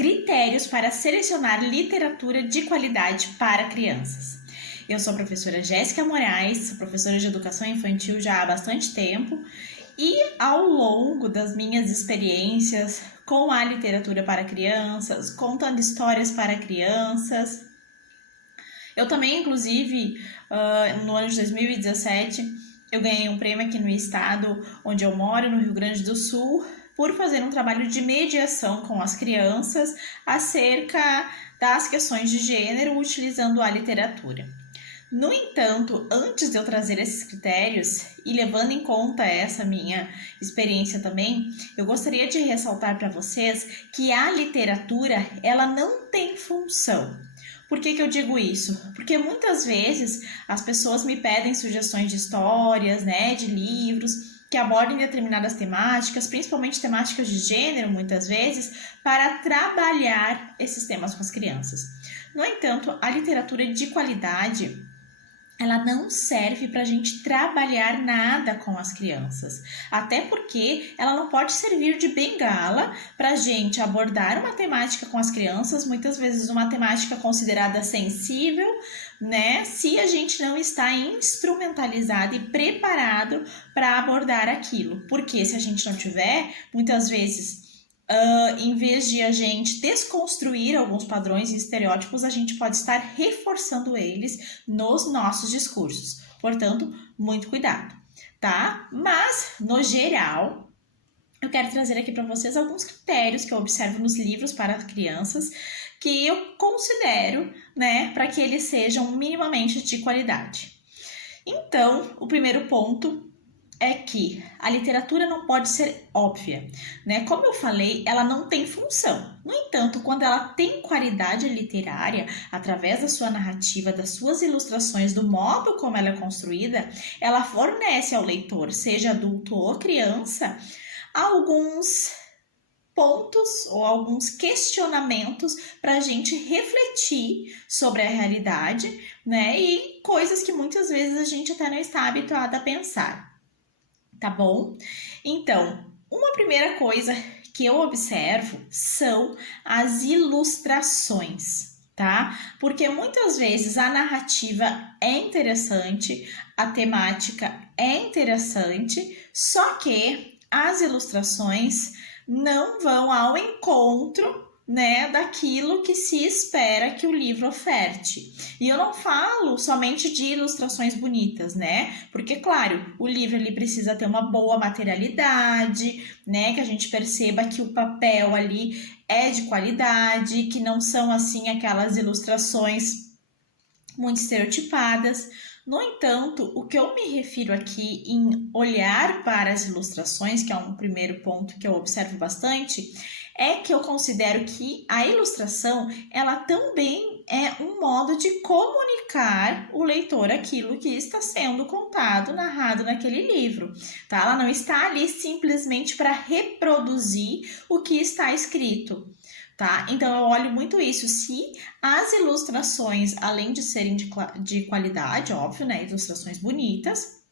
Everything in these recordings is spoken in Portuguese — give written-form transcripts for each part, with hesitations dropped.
Critérios para selecionar literatura de qualidade para crianças. Eu sou a professora Jéssica Moraes, sou professora de educação infantil já há bastante tempo e ao longo das minhas experiências com a literatura para crianças, contando histórias para crianças, eu também, inclusive, no ano de 2017, eu ganhei um prêmio aqui no estado onde eu moro, no Rio Grande do Sul, por fazer um trabalho de mediação com as crianças acerca das questões de gênero utilizando a literatura. No entanto, antes de eu trazer esses critérios e levando em conta essa minha experiência também, eu gostaria de ressaltar para vocês que a literatura, ela não tem função. Por que eu digo isso? Porque muitas vezes as pessoas me pedem sugestões de histórias, de livros que abordem determinadas temáticas, principalmente temáticas de gênero, muitas vezes, para trabalhar esses temas com as crianças. No entanto, a literatura de qualidade, ela não serve para a gente trabalhar nada com as crianças, até porque ela não pode servir de bengala para a gente abordar uma temática com as crianças, muitas vezes uma temática considerada sensível, se a gente não está instrumentalizado e preparado para abordar aquilo, porque se a gente não tiver, muitas vezes em vez de a gente desconstruir alguns padrões e estereótipos, a gente pode estar reforçando eles nos nossos discursos. Portanto, muito cuidado, tá? Mas, no geral, eu quero trazer aqui para vocês alguns critérios que eu observo nos livros para crianças que eu considero, para que eles sejam minimamente de qualidade. Então, o primeiro ponto é que a literatura não pode ser óbvia, Como eu falei, ela não tem função. No entanto, quando ela tem qualidade literária, através da sua narrativa, das suas ilustrações, do modo como ela é construída, ela fornece ao leitor, seja adulto ou criança, alguns pontos ou alguns questionamentos para a gente refletir sobre a realidade, E coisas que muitas vezes a gente até não está habituado a pensar. Tá bom? Então, uma primeira coisa que eu observo são as ilustrações, tá? Porque muitas vezes a narrativa é interessante, a temática é interessante, só que as ilustrações não vão ao encontro daquilo que se espera que o livro oferte. E eu não falo somente de ilustrações bonitas, Porque, claro, o livro ele precisa ter uma boa materialidade, Que a gente perceba que o papel ali é de qualidade, que não são, assim, aquelas ilustrações muito estereotipadas. No entanto, o que eu me refiro aqui em olhar para as ilustrações, que é um primeiro ponto que eu observo bastante, é que eu considero que a ilustração, ela também é um modo de comunicar o leitor aquilo que está sendo contado, narrado naquele livro, tá? Ela não está ali simplesmente para reproduzir o que está escrito, tá? Então, eu olho muito isso. Se as ilustrações, além de serem de qualidade, óbvio, ilustrações bonitas,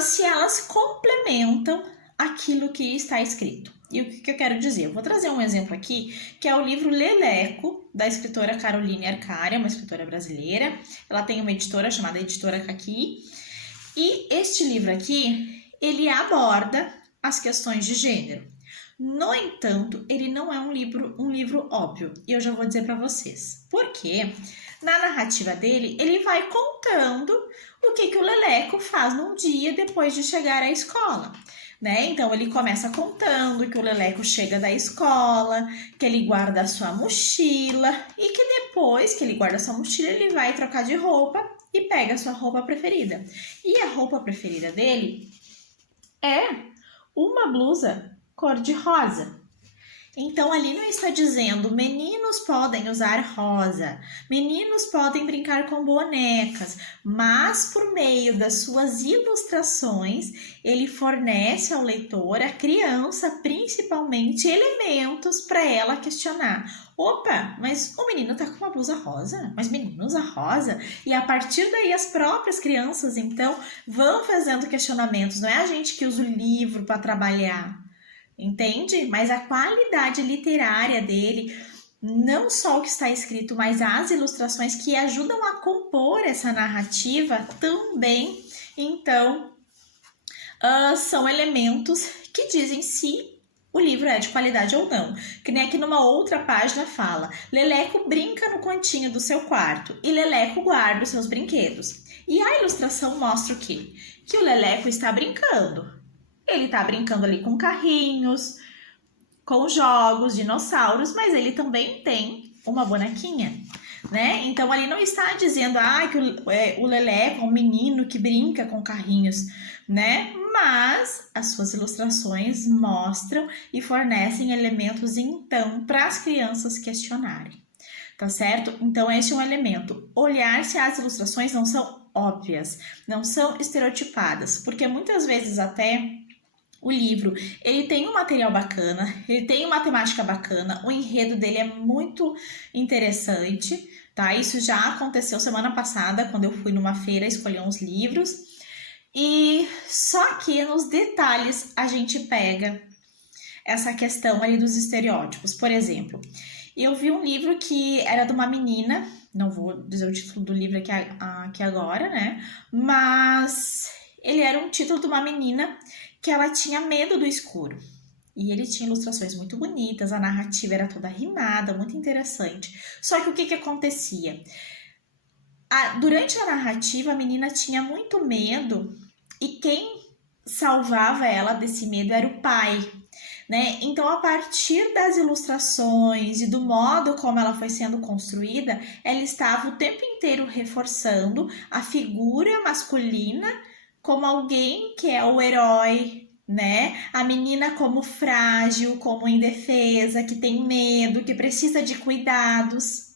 se elas complementam aquilo que está escrito. E o que eu quero dizer? Eu vou trazer um exemplo aqui, que é o livro Leleco, da escritora Caroline Arcária, uma escritora brasileira. Ela tem uma editora chamada Editora Caqui. E este livro aqui, ele aborda as questões de gênero. No entanto, ele não é um livro óbvio. E eu já vou dizer para vocês. Porque na narrativa dele, ele vai contando o que o Leleco faz num dia depois de chegar à escola. Então, ele começa contando que o Leleco chega da escola, que ele guarda a sua mochila e que depois que ele guarda a sua mochila, ele vai trocar de roupa e pega a sua roupa preferida. E a roupa preferida dele é uma blusa cor-de-rosa. Então, ali não está dizendo meninos podem usar rosa, meninos podem brincar com bonecas, mas por meio das suas ilustrações, ele fornece ao leitor, à criança principalmente, elementos para ela questionar. Opa, mas o menino tá com uma blusa rosa? Mas menino usa rosa? E a partir daí as próprias crianças, então, vão fazendo questionamentos. Não é a gente que usa o livro para trabalhar, entende? Mas a qualidade literária dele, não só o que está escrito, mas as ilustrações que ajudam a compor essa narrativa também, então, são elementos que dizem se o livro é de qualidade ou não. Que nem aqui numa outra página fala: Leleco brinca no cantinho do seu quarto e Leleco guarda os seus brinquedos. E a ilustração mostra o quê? Que o Leleco está brincando. Ele está brincando ali com carrinhos, com jogos, dinossauros, mas ele também tem uma bonequinha, né? Então ali não está dizendo que o Leleco é um menino que brinca com carrinhos, né? Mas as suas ilustrações mostram e fornecem elementos, então, para as crianças questionarem, tá certo? Então, esse é um elemento. Olhar se as ilustrações não são óbvias, não são estereotipadas, porque muitas vezes até o livro, ele tem um material bacana, ele tem uma temática bacana, o enredo dele é muito interessante, tá? Isso já aconteceu semana passada, quando eu fui numa feira escolher uns livros. E só que nos detalhes a gente pega essa questão ali dos estereótipos. Por exemplo, eu vi um livro que era de uma menina, não vou dizer o título do livro aqui agora, né? Mas ele era um título de uma menina que ela tinha medo do escuro. E ele tinha ilustrações muito bonitas, a narrativa era toda rimada, muito interessante. Só que o que acontecia? Durante a narrativa, a menina tinha muito medo e quem salvava ela desse medo era o pai, né? Então, a partir das ilustrações e do modo como ela foi sendo construída, ela estava o tempo inteiro reforçando a figura masculina como alguém que é o herói, né? A menina como frágil, como indefesa, que tem medo, que precisa de cuidados,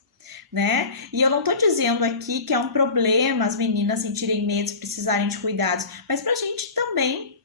né? E eu não tô dizendo aqui que é um problema as meninas sentirem medo, precisarem de cuidados, mas pra gente também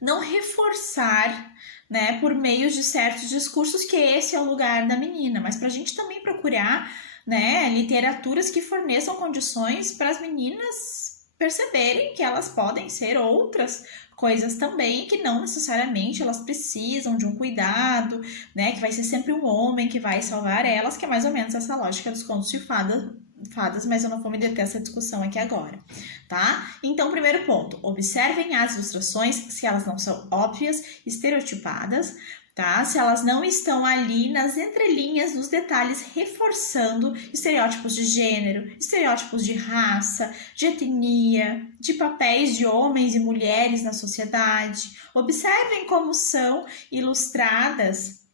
não reforçar, né, por meio de certos discursos que esse é o lugar da menina, mas pra gente também procurar, né, literaturas que forneçam condições para as meninas perceberem que elas podem ser outras coisas também, que não necessariamente elas precisam de um cuidado, né? Que vai ser sempre um homem que vai salvar elas, que é mais ou menos essa lógica dos contos de fadas, mas eu não vou me deter essa discussão aqui agora, tá? Então, primeiro ponto, observem as ilustrações, se elas não são óbvias, estereotipadas, tá? Se elas não estão ali nas entrelinhas, nos detalhes, reforçando estereótipos de gênero, estereótipos de raça, de etnia, de papéis de homens e mulheres na sociedade. Observem como são ilustradas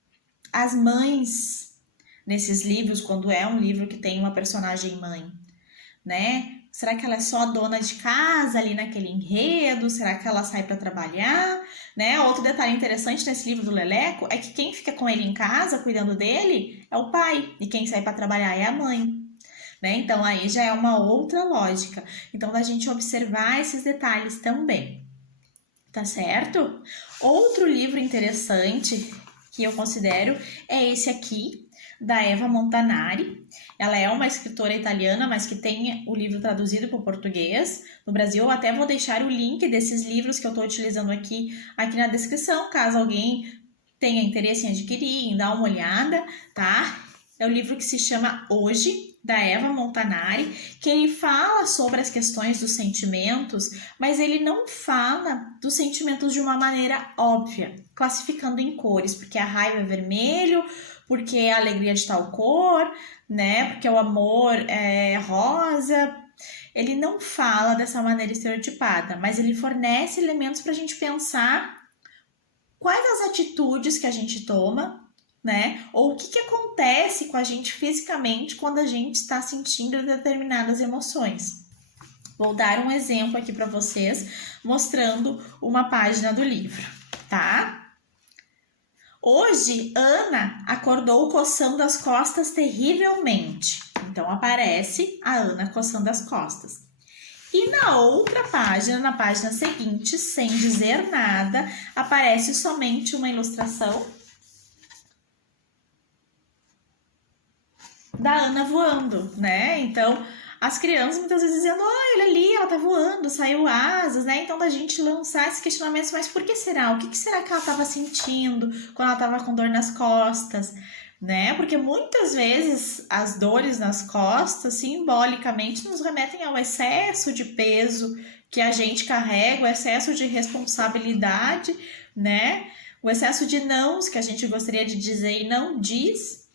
as mães nesses livros, quando é um livro que tem uma personagem mãe, né? Será que ela é só dona de casa ali naquele enredo? Será que ela sai para trabalhar? Né? Outro detalhe interessante nesse livro do Leleco é que quem fica com ele em casa, cuidando dele, é o pai. E quem sai para trabalhar é a mãe. Né? Então, aí já é uma outra lógica. Então, da gente observar esses detalhes também. Tá certo? Outro livro interessante que eu considero é esse aqui, da Eva Montanari. Ela é uma escritora italiana, mas que tem o livro traduzido para o português. No Brasil, eu até vou deixar o link desses livros que eu estou utilizando aqui na descrição, caso alguém tenha interesse em adquirir, em dar uma olhada, tá? É o livro que se chama Hoje, da Eva Montanari, que ele fala sobre as questões dos sentimentos, mas ele não fala dos sentimentos de uma maneira óbvia, classificando em cores, porque a raiva é vermelho, porque a alegria é de tal cor, né? Porque o amor é rosa. Ele não fala dessa maneira estereotipada, mas ele fornece elementos para a gente pensar quais as atitudes que a gente toma, né? Ou o que acontece com a gente fisicamente quando a gente está sentindo determinadas emoções. Vou dar um exemplo aqui para vocês, mostrando uma página do livro, tá? Hoje, Ana acordou coçando as costas terrivelmente. Então, aparece a Ana coçando as costas. E na outra página, na página seguinte, sem dizer nada, aparece somente uma ilustração da Ana voando, né? Então, as crianças muitas vezes dizendo, olha ali, ela tá voando, saiu asas, né? Então da gente lançar esses questionamentos, mas por que será? O que será que ela estava sentindo quando ela estava com dor nas costas, né? Porque muitas vezes as dores nas costas, simbolicamente, nos remetem ao excesso de peso que a gente carrega, o excesso de responsabilidade, né? O excesso de nãos que a gente gostaria de dizer e não diz.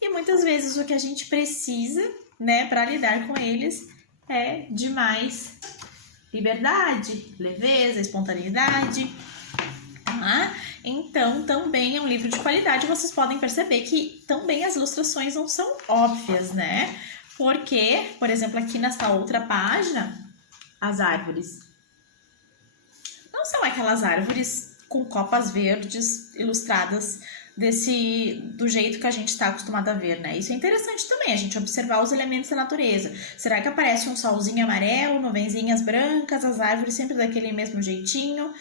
E muitas vezes o que a gente precisa, né, para lidar com eles é de mais liberdade, leveza, espontaneidade, tá? Então, também é um livro de qualidade. Vocês podem perceber que também as ilustrações não são óbvias, né? Porque, por exemplo, aqui nessa outra página, as árvores não são aquelas árvores com copas verdes ilustradas do jeito que a gente está acostumado a ver, né? Isso é interessante também, a gente observar os elementos da natureza. Será que aparece um solzinho amarelo, nuvenzinhas brancas, as árvores sempre daquele mesmo jeitinho,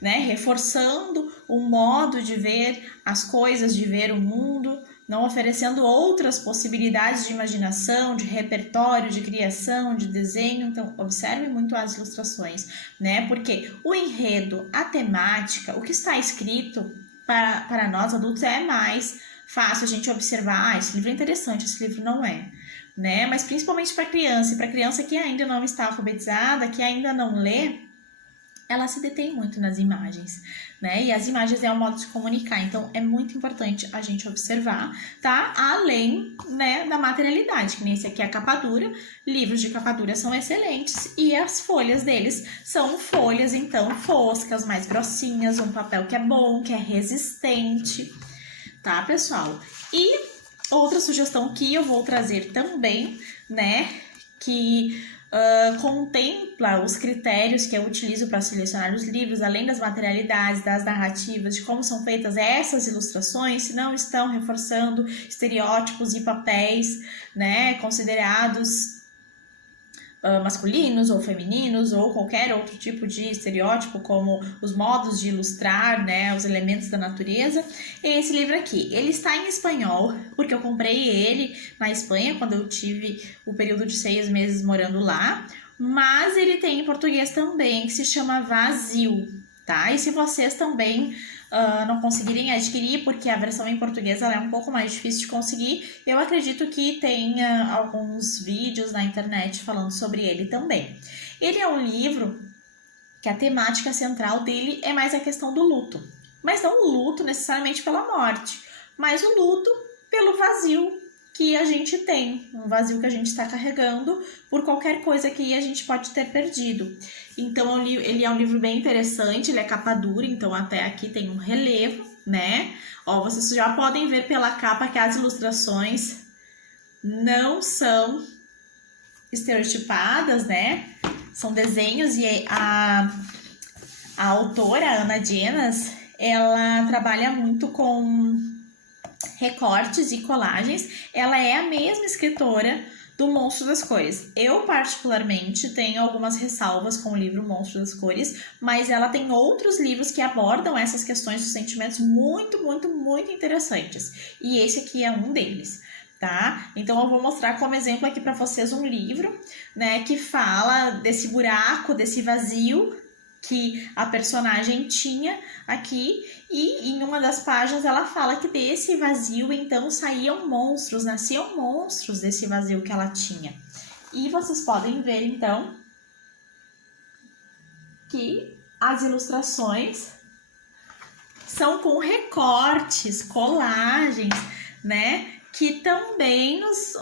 né? Reforçando um modo de ver as coisas, de ver o mundo, não oferecendo outras possibilidades de imaginação, de repertório, de criação, de desenho. Então, observe muito as ilustrações, né? Porque o enredo, a temática, o que está escrito para nós adultos é mais fácil a gente observar, esse livro é interessante, esse livro não é, né? Mas principalmente para criança, e para criança que ainda não está alfabetizada, que ainda não lê, ela se detém muito nas imagens, né? E as imagens é um modo de comunicar, então é muito importante a gente observar, tá? Além, né, da materialidade, que nem esse aqui é a capa dura, livros de capa dura são excelentes e as folhas deles são folhas, então, foscas, mais grossinhas, um papel que é bom, que é resistente, tá, pessoal? E outra sugestão que eu vou trazer também, né, que contempla os critérios que eu utilizo para selecionar os livros, além das materialidades, das narrativas, de como são feitas essas ilustrações, se não estão reforçando estereótipos e papéis, né, considerados masculinos ou femininos, ou qualquer outro tipo de estereótipo, como os modos de ilustrar, né, os elementos da natureza. Esse livro aqui, ele está em espanhol, porque eu comprei ele na Espanha, quando eu tive o período de 6 meses morando lá, mas ele tem em português também, que se chama Vazio, tá? E se vocês também não conseguirem adquirir, porque a versão em português ela é um pouco mais difícil de conseguir, eu acredito que tenha alguns vídeos na internet falando sobre ele também. Ele é um livro que a temática central dele é mais a questão do luto, mas não o luto necessariamente pela morte, mas o luto pelo vazio que a gente tem, um vazio que a gente está carregando por qualquer coisa que a gente pode ter perdido. Então, ele é um livro bem interessante, ele é capa dura, então até aqui tem um relevo, né? Ó, vocês já podem ver pela capa que as ilustrações não são estereotipadas, né? São desenhos e a autora, Ana Dienas, ela trabalha muito com recortes e colagens. Ela é a mesma escritora do Monstro das Cores. Eu, particularmente, tenho algumas ressalvas com o livro Monstro das Cores, mas ela tem outros livros que abordam essas questões dos sentimentos muito, muito, muito interessantes. E esse aqui é um deles, tá? Então, eu vou mostrar como exemplo aqui para vocês um livro, né, que fala desse buraco, desse vazio que a personagem tinha aqui, e em uma das páginas ela fala que desse vazio então saíam monstros, nasciam monstros desse vazio que ela tinha. E vocês podem ver então que as ilustrações são com recortes, colagens, né? Que também nos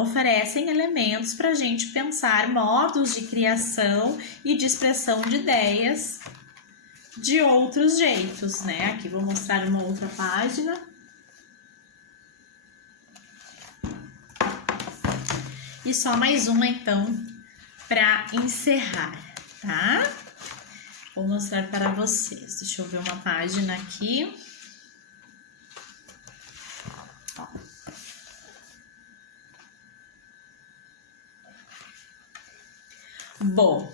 oferecem elementos para a gente pensar modos de criação e de expressão de ideias de outros jeitos, né? Aqui vou mostrar uma outra página. E só mais uma, então, para encerrar, tá? Vou mostrar para vocês. Deixa eu ver uma página aqui. Ó. Bom,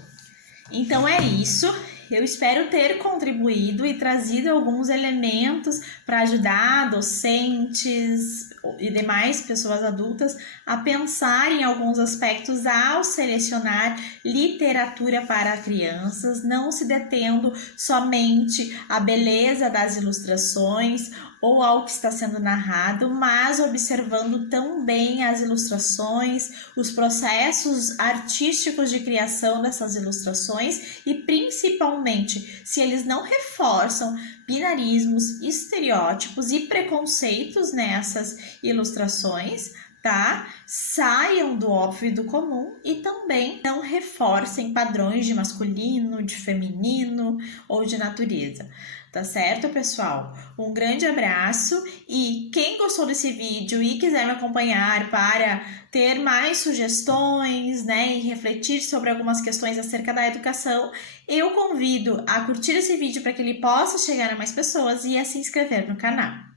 então é isso. eu espero ter contribuído e trazido alguns elementos para ajudar docentes e demais pessoas adultas a pensar em alguns aspectos ao selecionar literatura para crianças, não se detendo somente à beleza das ilustrações ou ao que está sendo narrado, mas observando também as ilustrações, os processos artísticos de criação dessas ilustrações e principalmente se eles não reforçam binarismos, estereótipos e preconceitos nessas ilustrações, tá? Saiam do óbvio e do comum e também não reforcem padrões de masculino, de feminino ou de natureza. Tá certo, pessoal? Um grande abraço e quem gostou desse vídeo e quiser me acompanhar para ter mais sugestões, né, e refletir sobre algumas questões acerca da educação, eu convido a curtir esse vídeo para que ele possa chegar a mais pessoas e a se inscrever no canal.